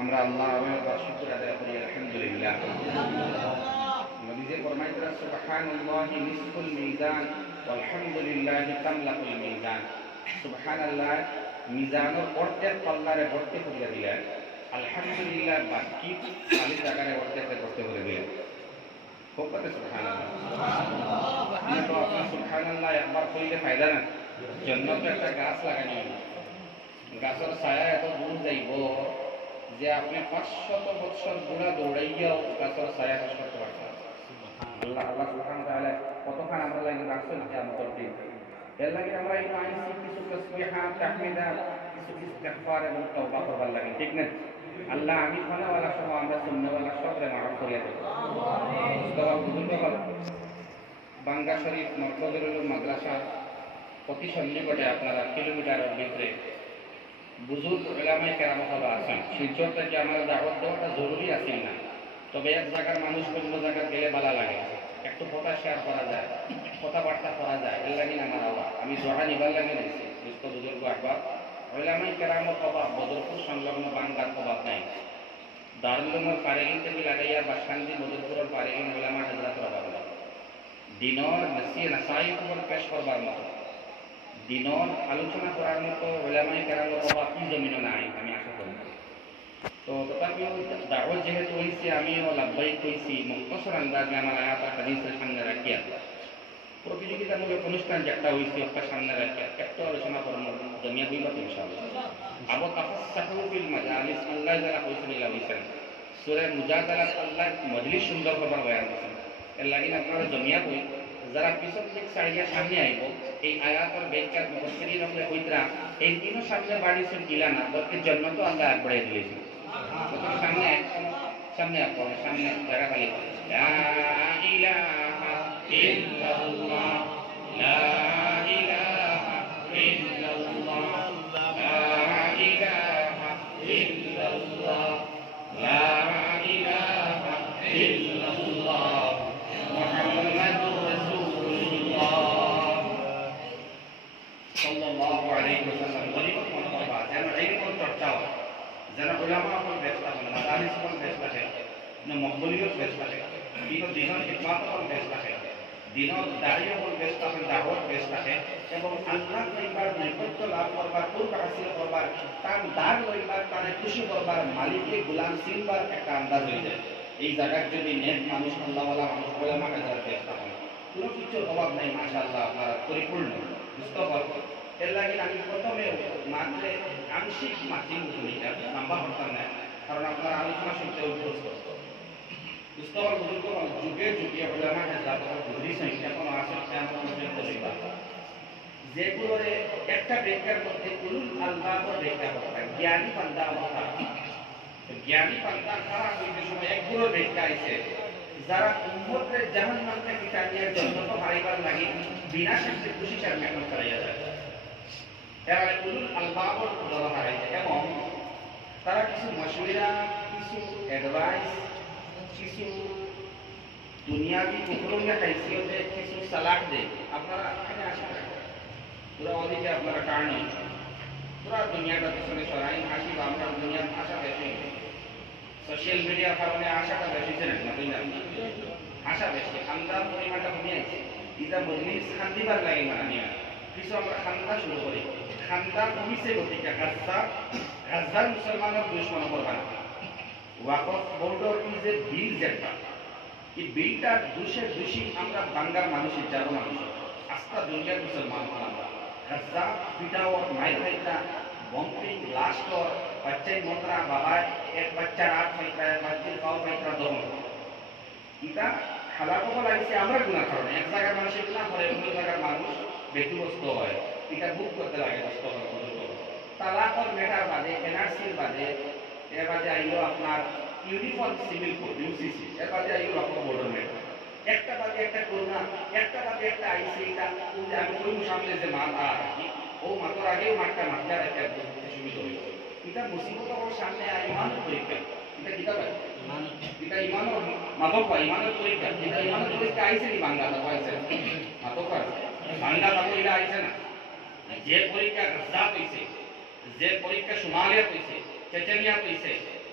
আমরা আল্লাহর শুকর আদায় করি আলহামদুলিল্লাহ। নবী যে ফরমাইতেন সুবহানাল্লাহি নিসফুল মিজান আলহামদুলিল্লাহি তামলাকুল মিজান। সুবহানাল্লাহ মিজানের অর্ধেক পাল্লারে ভর্তি করে দিলেন, আলহামদুলিল্লাহ বাকি খালি জায়গায় অর্ধেক ভর্তি করে দিলেন। খুব কথা সুবহানাল্লাহ। তো আপনার সুবহানাল্লাহ একবার কইলে ফায়দা না, জন্য তো একটা গাছ লাগানো, গাছের ছায়া এত দূর যাইব যে আপনি 500 বছর ঘোড়া দৌড়াইয়াও গাছের ছায়া শেষ করতে পারছেন। আল্লাহ আল্লাহ সুবহানাহু ওয়া তাআলা কতক্ষণ আমরা লাগে রাখছেন কিয়ামতের দিন। এর লাগে আমরা এই আইসি কিছু তাসবিহাত তাহমিদাত কিছু ইস্তিগফার এবং তওবা করবার লাগে, ঠিক না? আল্লাহ আমি খানাওয়ালা সহ আমরা সুন্নাহওয়ালা সবরে মাফ করিয়া দেব। বাঙ্গা শরীফ মরকজুল মাদ্রাসা অতি সন্নিকটে আপনারা কিলোমিটারের ভিতরে বুজুর্গ উলামায়ে কেরাম হলো আছেন। শিলচর থেকে আমার দাওয়াত দেওয়াটা জরুরি আছে না, তবে এক জায়গার মানুষ অন্য জায়গায় গেলে ভালো লাগে, একটু কথা শেয়ার করা যায়, কথাবার্তা করা যায়। এর লাগে আমার আওয়া আমি দোয়া নিবার লাগে নিয়েছি দুস্থ বুজুর্গ একবার উলামায়ে কেরামের অভাব বদরপুর সংলগ্ন বাঙ্গার অভাব নাই। দারুল উলুমের পারেগিন থেকে লাগাইয়া বাসকান্দি বদরপুরের পারেগিন উলামা হযরতের অভাব নাই। দিনর নসিহত নাসাই খবর পেশ করবার মতো, দিনর আলোচনা করার মতো উলামায়ে কেরামের অভাব কি জমিনও নাই আমি আশা করি। তো তথাপিও দাওয়াত যেহেতু হয়েছে আমিও লাভবাই কইছি মুক্তসর আন্দাজে আমার আয়াত আর হাদিসের সামনে রাখিয়া প্রতিযোগিতামূলক অনুষ্ঠান যেটা হয়েছে ওটা সামনে রাখিয়া একটু আলোচনা করার জমিয়া হইল ইনশাআল্লাহ। আবু তাফাসসাহু ফিল মাজালিস আল্লাহ যারা কইছেন ইলা হইছেন সূরা মুজাদালাত আল্লাহ মজলিস সুন্দর করবার বয়ান করেছেন। এর লাগি আপনারা জমিয়া কই যারা পিছন দিক সাইডে সামনে আইব এই আয়াতের ব্যাখ্যার মুফাসসিরিন হলে কইতরা এই দিনও সামনে বাড়িছেন ইলা না বলতে জান্নাতও আল্লাহ আগবাড়াই দিয়েছেন। সামনে সামনে আপনার সামনে জায়গা খালি লা ইলাহা ইল্লাল্লাহ লা ইলাহা ইল্লাল্লাহ লা ইলাহা ইল্লাল্লাহ লা ইলাহা ইল্লাল্লাহ মুহাম্মাদুর রাসূলুল্লাহ সাল্লাল্লাহু আলাইহি ওয়াসাল্লাম। গরিবত মতবা যেন এই কোন চর্চা হয়, যেন উলামা কোন ব্যস্ত হয়, মাদারিস কোন ব্যস্ত হয়, না মকবুলিয়ত ব্যস্ত হয়, দিনের খিদমত কোন ব্যস্ত হয়, দিনের দাঁড়িয়ে কোন ব্যস্ত হয়, দাওয়াত ব্যস্ত হয় এবং আল্লাহ কইবার নৈকট্য লাভ করবার কুরব হাসিল করবার তার দার লইবার তারে খুশি করবার মালিককে গোলাম চিনবার একটা আন্দাজ হয়ে যায়। এই জায়গায় যদি নেক মানুষ আল্লাহওয়ালা মানুষ উলামা হাজার ব্যস্ত হয়, কোনো কিছুর অভাব নাই, মাশাআল্লাহ আপনারা পরিপূর্ণ বুঝতে পারবেন। এর লাগে আমি প্রথমে মাত্রে আংশিক মাতৃ ভূমিকা নাম্বার হতাম না, কারণ আপনারা আলোচনা শুনতে অভ্যস্ত বুঝতে পারবো। যুগে যুগে উলামা হাজার বুঝি সংখ্যা কোনো আসল যেগুলোরে একটা ব্যাখ্যার মধ্যে উলুল আলবাবের ব্যাখ্যা করতে জ্ঞানী বান্দা অবস্থা, জ্ঞানী বান্দা খারাপ হইতে সময় একগুলোর ব্যাখ্যা আছে যারা উম্মতের জাহান্নাম থেকে টানিয়ে জন্নত হারাইবার লাগে বিনা শর্তে খুশি সামনে করাইয়া যায়, এরা উলুল আলবাবর দল হারাইছে এবং তারা কিছু মশওয়ারা কিছু অ্যাডভাইস কিছু দুনিয়াবি উপকরণের হাইসিয়তে কিছু সালাহ দেয়। আপনারা এখানে আসা পুরো ওদিকে আপনারা কারণ পুরা দুনিয়াটা পিছনে সরাই হাসি বা আমরা দুনিয়ার আশা বেশি সোশ্যাল মিডিয়ার কারণে আশাটা বেশি ছিল না, বুঝলেন? আশা বেশি খান্দার পরিমাণটা কমে আছে। এটা মজলিস খান্দিবার লাগে মানে কিছু আমরা খান্দা শুরু করি, খান্দা কমিছে গতিকে গাজ্জার মুসলমানের দুশ্মন করবা না। ওয়াকফ বোর্ডের এই যে বিল যেটা এই বিলটা দোষী আমরা বাঙ্গার মানুষের যারো মানুষ আস্থা দুনিয়ার মুসলমান আমরা গাজ্জা পিটাও মায়ের ভাইটা বম্পিং ব্লাস্ট বাচ্চাই মন্ত্রা বাবায় এক বাচ্চার আট ফাইটা বাচ্চার পাও ফাইটা দম এটা খালাকো লাগছে আমরা গুণা কারণে এক জায়গার মানুষের গুণা করে অন্য জায়গার মানুষ ব্যতিগ্রস্ত হয়, এটা বুক করতে লাগে কষ্ট হয়। তালাকর মেটার বাদে এনআরসির বাদে এর বাদে আইলো আপনার ইউনিফর্ম সিভিল কোড ইউসিসি, এর বাদে আইলো আপনার বোর্ডের মেটার একটা বাদে একটা করোনা একটা বাদে একটা আইসি। এটা আমি ওই সামনে যে মাথা ও মাথার আগেও মাঠটা মাথার একটা সুবিধা হয়েছে। এটা মুসিবত ওর সামনে ইমানের পরীক্ষা, এটা কিতা ভাই এটা ইমানের মাদক ভাই ইমানের পরীক্ষা, এটা ইমানের পরীক্ষা আইসে নি বাংলা হয়েছে মাদক বাংলা মাদক এটা আইসে না। যে পরীক্ষা গাজ্জাত হয়েছে, যে পরীক্ষা সোমালিয়া হয়েছে, চেচেনিয়া হয়েছে,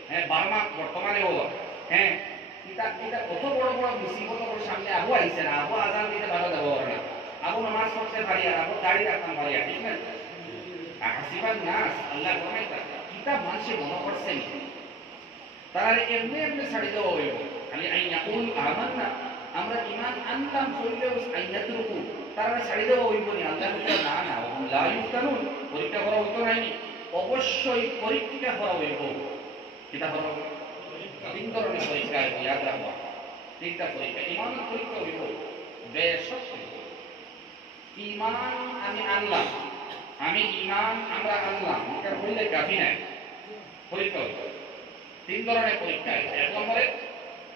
হ্যাঁ বার্মা বর্তমানেও হ্যাঁ এটা এটা কত বড় বড় মুসিবত সামনে আবু আইছে না আবু আজান দিতে ভালো দেবো না আবু নামাজ পড়তে পারি আর আবু দাড়ি রাখতাম পারি ঠিক না হাসিবান নাস আল্লাহ ফরমাইতা কিতাব মানুষে মনে করছেন তারা এমনি এমনি ছাড়ি দেওয়া হইব খালি আইয়াকুল আমান্না আমরা ঈমান আনলাম কইলেও আইয়াতুরকু তারা ছাড়ি দেওয়া হইব না আল্লাহ বলেন না না লা ইউকানুন পরীক্ষা করা হইতো নাইনি অবশ্যই পরীক্ষা করা হইব কিতাব করা হইব তিন ধরনের পরীক্ষা ইয়াদ রাখবা তিনটা পরীক্ষা ঈমানের পরীক্ষা হইব বেশক ঈমান আমি আনলাম আমি ঈমান আমরা আনলাম এটা বললে কাফি নাই পরীক্ষা হইব তিন ধরনের পরীক্ষা এক নম্বরে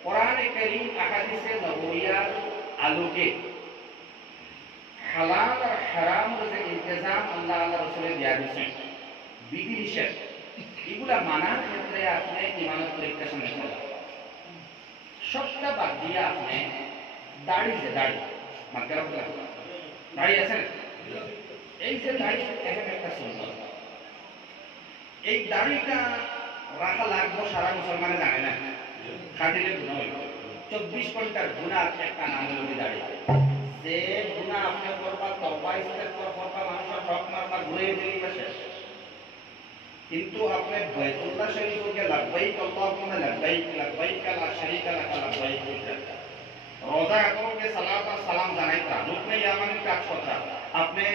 কোরআনে কারীম আহাদিসে নবওয়িয়ার আলোকে হালাল আর হারামের যে ইন্তজাম আল্লাহ রাসূলের দেয়া দিয়েছেন বিধি নিষেধ এগুলা মানার ক্ষেত্রে আপনি ঈমানের পরীক্ষা সামনে করবেন সবটা বাদ দিয়ে আপনি দাড়ি মাত্রা দাড়ি আছে এই যে দাড়ি একটা সুন্নাত এই দাড়িটা রাখা লাগবে সারা মুসলমানে জানে না খাটিলে গুনাহ হইব 24 ঘন্টার গুনাহ একটা নাম হলো দাড়ি যে গুনাহ আপনি করবা তওবা ইস্তেগফার করবা মানুষের হক মারবা ঘুরে দিলেই শেষ কিন্তু আপনি বাইতুল্লাহ শরীফকে লাব্বাইক আল্লাহুম্মা লাব্বাইক লাব্বাইক লা শারীকা লাক লাব্বাইক রোজা করকে সালাত আর সালাম জানাইতা রুকনে ইয়ামানের কাজ করতা আপনি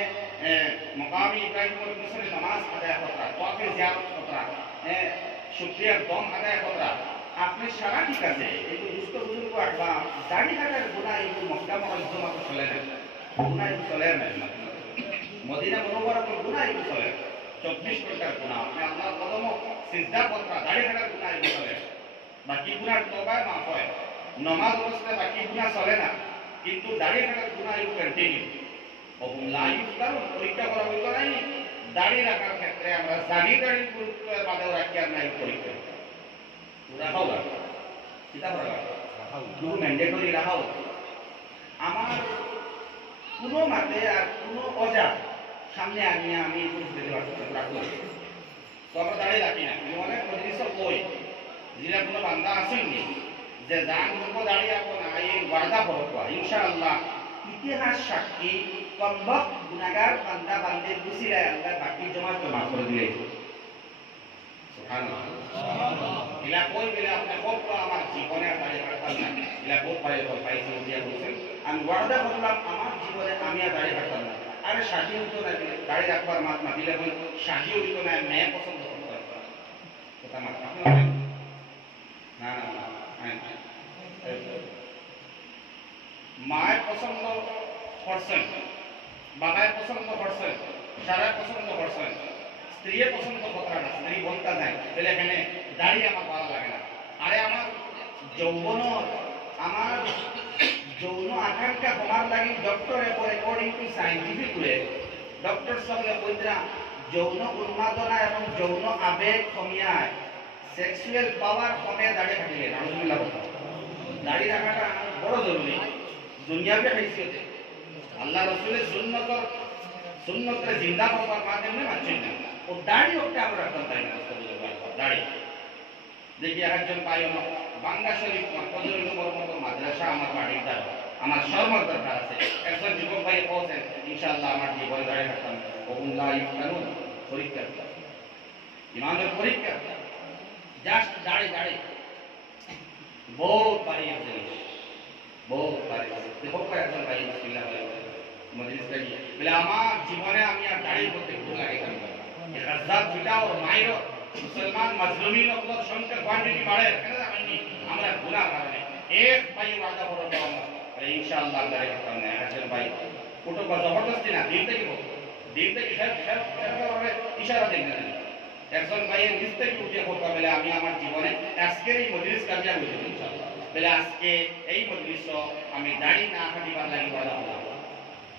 মাকামি ইব্রাহিম এর পিছনে নামাজ আদায় করতা তোয়াফে জিয়ারত করতা শুকরিয়ার দম আদায় করতা আপনি সারা ঠিক আছে এই দুষ্ট বুজুর্গ আটবা দাড়ি কাটার গুনাহ এই মক্কা মুআজ্জমা তো চলে না গুনাহ চলে না মদিনা মুনাওয়ারা তো গুনাহ চলে 24 ঘন্টার গুনাহ আপনি আল্লাহর কদম সিজদা করতা দাড়ি কাটার গুনাহ চলে বাকি গুনাহ তওবায় মাফ হয় নামাজ অবস্থায় বাকি গুনাহ চলে না কিন্তু দাড়ি কাটার গুনাহ কন্টিনিউ ওহুম লা ইউকারুন পরীক্ষা করা হইতো নাই দাড়ি রাখার ক্ষেত্রে আমরা জানি দাড়ি গুরুত্ব বাদেও রাখি আর নাই পরীক্ষা রাখাও লাগবে কিতাব রাখাও পুরো ম্যান্ডেটরি রাখাও আমার কোনো মাতে আর কোনো অজা সামনে আনিয়ে আমি রাখলাম তো আমরা দাঁড়িয়ে রাখি না অনেক জিনিস বই যেটা কোনো বান্দা আসেননি যে দান করবো দাঁড়িয়ে রাখবো না এই ওয়াদা করবো ইনশাআল্লাহ ইতিহাস সাক্ষী কমবক গুনাহগার বান্দা বান্দির গুছিরায় আল্লাহ বাকি জমা করে দিলে সুবহানাল্লাহ ইলা কই বলে আপনি খুব আমার জীবনে দাঁড়িয়ে রাখতাম না ইলা খুব পাইছে দিয়া বলছেন আমি ওয়াদা করলাম আমার জীবনে আমি আর দাঁড়িয়ে রাখতাম না আরে সাথী হতো না দাঁড়িয়ে রাখবার মাত না দিলে বল সাথী হইতো না মেয়ে পছন্দ করতো কথা মাত না না না মায়ের পছন্দ করছেন বাবায় পছন্দ করছেন সারা পছন্দ করছেন স্ত্রীর পছন্দ কথা না স্ত্রী বলতে যায় তাহলে এখানে দাঁড়িয়ে আমার ভালো লাগে না আরে আমার যৌন আকাঙ্ক্ষা কমার লাগে ডক্টরে according to scientific way doctor সঙ্গে কইরা যৌন উন্মাদনা এবং যৌন আবেগ কমিয়ায় সেক্সুয়াল পাওয়ার কমে দাঁড়িয়ে থাকিলে আলহামদুলিল্লাহ দাঁড়িয়ে রাখাটা বড় জরুরি দুনিয়াতে হাইসিয়তে আল্লাহ রাসূলের সুন্নতরে জিন্দা হওয়ার মাধ্যমে মানছেন না ও দাড়ি ওটা আমরা রাখতাম তাই না দাড়ি দেখি একজন পাইও না বাংলা শরীফ ফজলুল মতো মাদ্রাসা আমার বাড়ির দ্বারা আমার শর্মার দরকার আছে একজন যুবক ভাই বলছেন ইনশাআল্লাহ আমার জীবনে দাঁড়িয়ে রাখতাম ওহুম লা ইউকানুন পরীক্ষা ইমানের পরীক্ষা জাস্ট দাঁড়িয়ে বহুত পারি জিনিস বহুত পারি দেখো একজন ভাই বিসমিল্লাহ মজলিস করি বলে আমার জীবনে আমি আর দাঁড়িয়ে করতে খুব লাগে কাম করা গাজ্জাব পিটা और মাইরো মুসলমান মাজলুমিন অকল সংখ্যা কোয়ান্টিটি বাড়ে কেন জানেননি আমরা গুনাহ কারণে এক ভাই ওয়াদা করো আমরা আরে ইনশাআল্লাহ দাঁড়িয়ে করতাম না একজন ভাই ফটো বা জবরদস্তি না দিল থেকে সব ইশারা দেন না একজন ভাইয়ের নিজ থেকে উঠে কথা বলে আমি আমার জীবনে আজকের এই মজলিস কামিয়াব হয়েছে ইনশাআল্লাহ বলে আজকে এই মজলিস আমি দাঁড়ি না হাঁটিবার লাগি ওয়াদা করলাম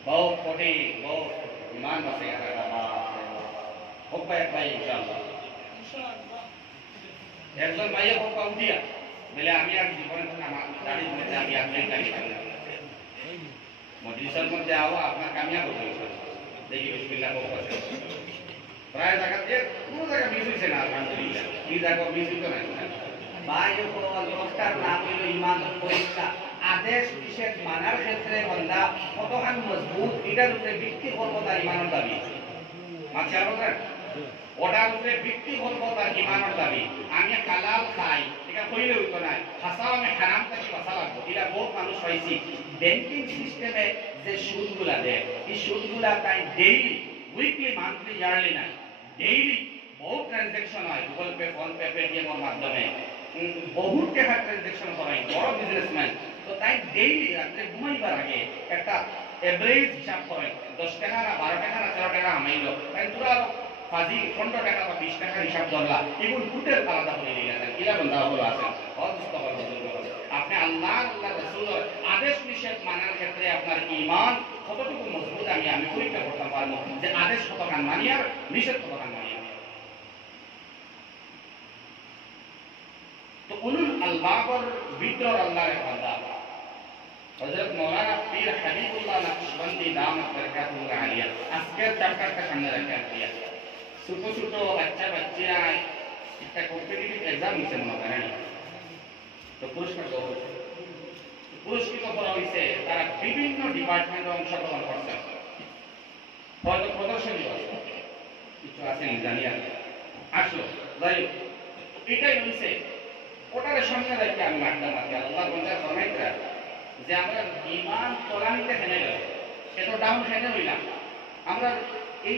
बहुत कोटी बहुत ईमान बसेगा होगा एक भाई इंशाल्लाह একজন ভাইয়া হোক উঠিয়া বলে আমি আর জীবনে আমার দাঁড়িয়ে মধ্যে আমি আপনার গাড়ি পাইলাম মজলিসের মধ্যে আও আপনার কামিয়াব হয়ে দেখি বিসমিল্লাহ হোক প্রায় জায়গাতে কোনো জায়গা মিস হয়েছে না আলহামদুলিল্লাহ, এই জায়গা মিস হইতো না। ভাই নমস্কার, নাম হইল ইমান পরীক্ষা। আদেশ নিষেধ মানার ক্ষেত্রে বান্দা কতখান মজবুত এটার উপরে ভিত্তি করবো তার ইমানের দাবি। মাঝে আরো ওটার উপরে ভিত্তি করবো তার ইমানের দাবি। আমি হালাল খাই এটা কইলে হইতো না, হাসাও আমি হারাম থেকে বাঁচা লাগবো। এটা বহুত মানুষ পাইছি ব্যাংকিং সিস্টেমে যে সুদগুলা দেয়, এই সুদগুলা তাই ডেইলি, উইকলি, মান্থলি, ইয়ারলি না, ডেইলি বহু ট্রানজাকশন হয় Google pay, phone pay, Paytm এর মাধ্যমে বহুত টাকা ট্রানজাকশন হয় বড় বিজনেসম্যান। তো তাই ডেইলি রাত্রে ঘুমাইবার আগে একটা এভারেজ হিসাব করে 10 টাকা না 12 টাকা না 13 টাকা আমাইলো, তাই পুরা ফাজি 15 টাকা বা 20 টাকা হিসাব ধরলা, এগুলো টুটেল আলাদা করে নিয়ে গেছেন। এরা বন্ধা হলো আছেন আপনি আল্লাহ আল্লাহ রাসূল আদেশ নিষেধ মানার ক্ষেত্রে আপনার ঈমান কতটুকু মজবুত আমি পরীক্ষা করতে পারবো যে আদেশ কতখান মানি আর নিষেধ কতখান মানি। তো উলুল আলবাবর ভিতর আল্লাহর বান্দা হযরত মাওলানা পীর হাবিবুল্লাহ নকশবন্দি দামাত বরকাতুহু আলিয়া আজকের চ্যাপ্টারটা সামনে রাখা আছে। ছোট ছোট বাচ্চারা একটা কম্পিটিটিভ এক্সাম দিচ্ছে মনে করেন, তো পুরস্কৃত করা হয়েছে। তারা বিভিন্ন ডিপার্টমেন্টে অংশগ্রহণ করছে, হয়তো প্রদর্শনী কিছু আছে জানি আসলো যাই এটাই হয়েছে। ওটার সামনে রেখে আমি মারতাম আজকে আল্লাহ বন্ধা ফরমাইতে যে আমরা ইমান তলানিতে হেনে গেল, এত ডাউন হেনে হইলাম। আমরা এই